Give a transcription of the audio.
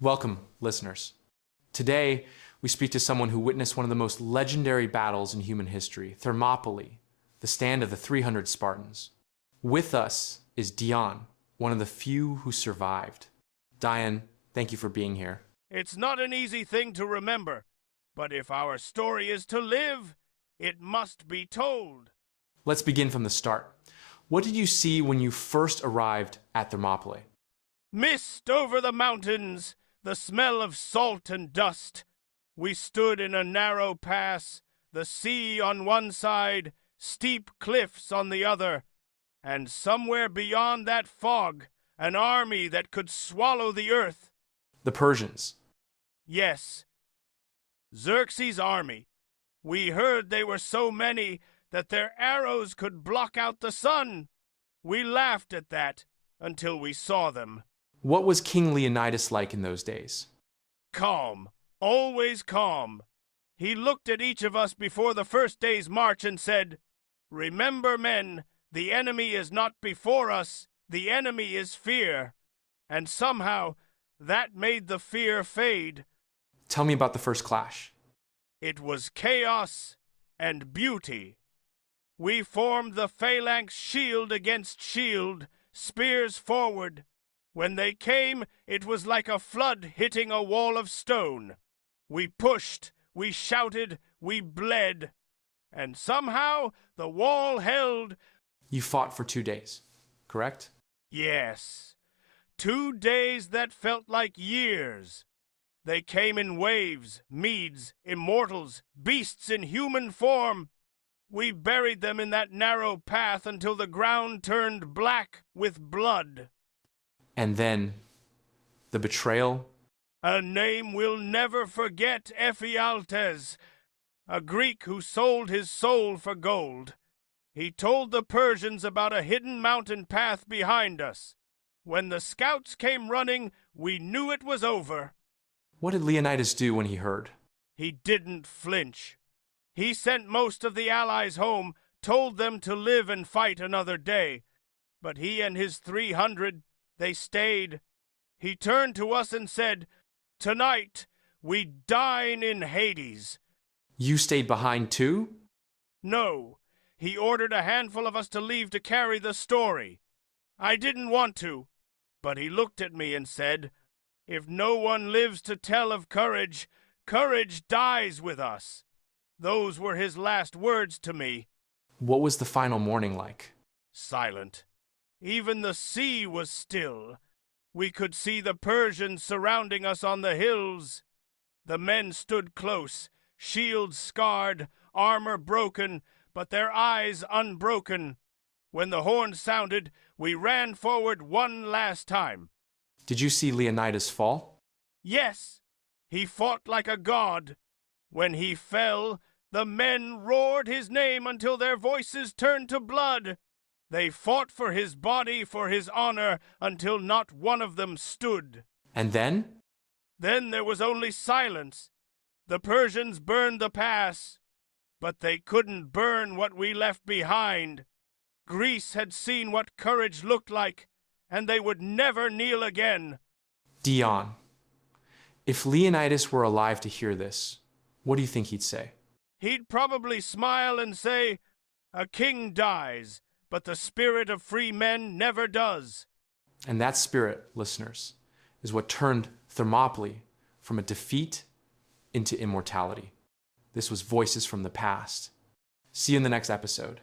Welcome, listeners. Today, we speak to someone who witnessed one of the most legendary battles in human history, Thermopylae, the stand of the 300 Spartans. With us is Dyon, one of the few who survived. Dyon, thank you for being here. It's not an easy thing to remember, but if our story is to live, it must be told. Let's begin from the start. What did you see when you first arrived at Thermopylae? Mist over the mountains, the smell of salt and dust. We stood in a narrow pass, the sea on one side, steep cliffs on the other, and somewhere beyond that fog, an army that could swallow the earth. The Persians. Yes, Xerxes' army. We heard they were so many that their arrows could block out the sun. We laughed at that until we saw them. What was King Leonidas like in those days? Calm, always calm. He looked at each of us before the first day's march and said, "Remember, men, the enemy is not before us, the enemy is fear." And somehow, that made the fear fade. Tell me about the first clash. It was chaos and beauty. We formed the phalanx shield against shield, spears forward. When they came, it was like a flood hitting a wall of stone. We pushed, we shouted, we bled. And somehow, the wall held. You fought for 2 days, correct? Yes. 2 days that felt like years. They came in waves, Medes, immortals, beasts in human form. We buried them in that narrow path until the ground turned black with blood. And then, the betrayal? A name we'll never forget, Ephialtes, a Greek who sold his soul for gold. He told the Persians about a hidden mountain path behind us. When the scouts came running, we knew it was over. What did Leonidas do when he heard? He didn't flinch. He sent most of the allies home, told them to live and fight another day. But he and his 300, they stayed. He turned to us and said, "Tonight, we dine in Hades." You stayed behind too? No, he ordered a handful of us to leave to carry the story. I didn't want to, but he looked at me and said, "If no one lives to tell of courage, courage dies with us." Those were his last words to me. What was the final morning like? Silent. Even the sea was still. We could see the Persians surrounding us on the hills. The men stood close, shields scarred, armor broken, but their eyes unbroken. When the horn sounded, we ran forward one last time. Did you see Leonidas fall? Yes, he fought like a god. When he fell, the men roared his name until their voices turned to blood. They fought for his body, for his honor, until not one of them stood. And then? Then there was only silence. The Persians burned the pass, but they couldn't burn what we left behind. Greece had seen what courage looked like, and they would never kneel again. Dyon, if Leonidas were alive to hear this, what do you think he'd say? He'd probably smile and say, "A king dies, but the spirit of free men never does." And that spirit, listeners, is what turned Thermopylae from a defeat into immortality. This was Voices from the Past. See you in the next episode.